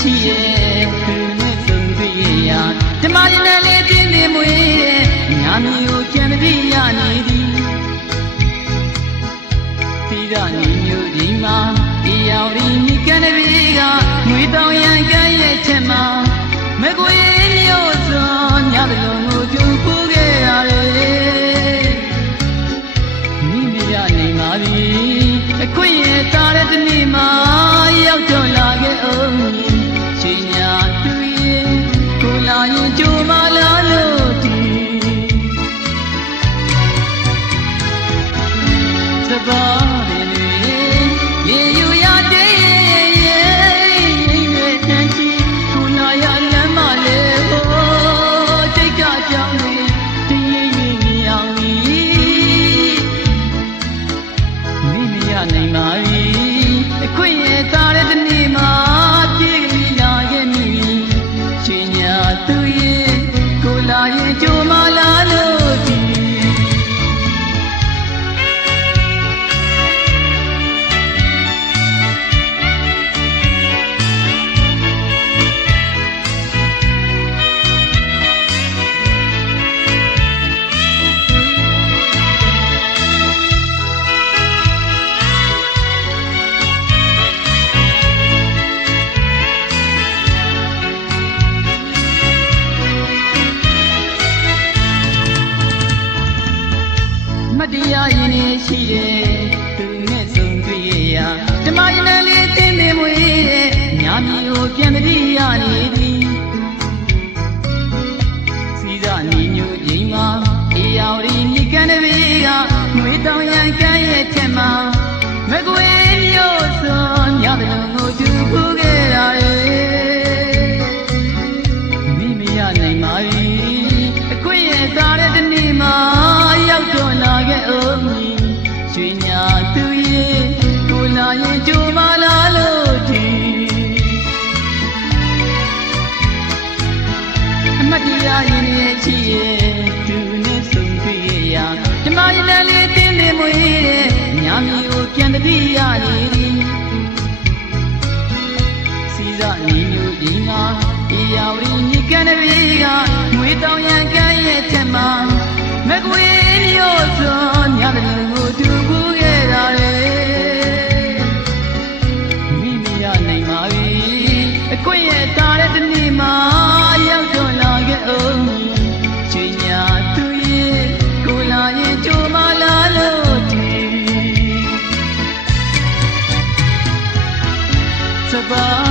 ရှိရဲ့သူနဲ့ဆုံတွေ့ရဓမ္မရနဲ့လေးတင်းနေမွေးညာမျိုးကျန်တည်းရနေသည်သီရညီညွတ်ဒီမှာဒီရောက်ဒီမိကန်တဲ့ဘေးကငွေတောင်ရန်ကဲရဲ့ချက်မှာမကွေမျိုးစွန်ညတလုံးကိုကျူပူခဲ့ရတယ်မိမိရနေပါပြီအခွင့်ရတာတဲ့ဒီနေ့မှာရောက်တော့လာခဲ့အောင်ချိန်ညာသူရဲ့ကိုလာရင်ကြိုမလာလို့ဒီသဘာဝရေယူရတဲ့ရဲ့တန်ချီကိုလာရလမ်းမလေးဟိုတိတ်ကကြောင်းနေတည်ရင်ရင်အောင်မိမိရနိုင်ပါပြီအခွင့်ရတာတဲ့ဒီနေ့မှာပြေးပြီးလာခဲ့မိချိန်ညာသူရဲ့ကိုလာရင်ကြိုမလာလို့ဒီမတရားရင်နေရှိတယ်သူနဲ့ဆုံတွေ့ရဓမ္မရနဲ့လေးတင်းနေမွေးတဲ့ညာမျိုးပြန်တည်းရနေသည်စီစားညီညွတ်ရင်မှာအေးရောက်ဒီမိကန်တဲ့ဘေးကငွေတောင်ရန်ကဲရဲ့ချက်မှာမကွေမျိုးစွန်ညတလုံးကိုကျူပူခဲ့ရတယ်မိမိရနိုင်ပါပြီအခွင့်ရတာတဲ့ဒီနေ့မှာရောက်တော့လာခဲ့အောင်ရွှေညာသူရဲ့ကိုလာရင်ကြိုမလာလို့ဒီအမတရားရင်ရဲ့ချီရဲ့သူနဲ့ဆုံတွေ့ရဓမ္မရနဲ့လေးတင်းနေမွေးတဲ့ညာမျိုးပြန်တည်းရနေသည်စီစားညီညွတ်ဒီမှာအေးရောက်ဒီမိကန်တဲ့ဘေးကငွေတောင်ရန်ကဲရဲ့ချက်မှာမကွေမျိုးစွန်ညတလုံးကိုတူပူခဲ့ရတယ်မိမိရနိုင်ပါပြီအခွင့်ရတာတဲ့ဒီနေ့မှာရောက်တော့လာခဲ့အောင်ချိန်ညာသူရဲ့ကိုလာရင်ကြိုမလာလို့ဒီသဘာ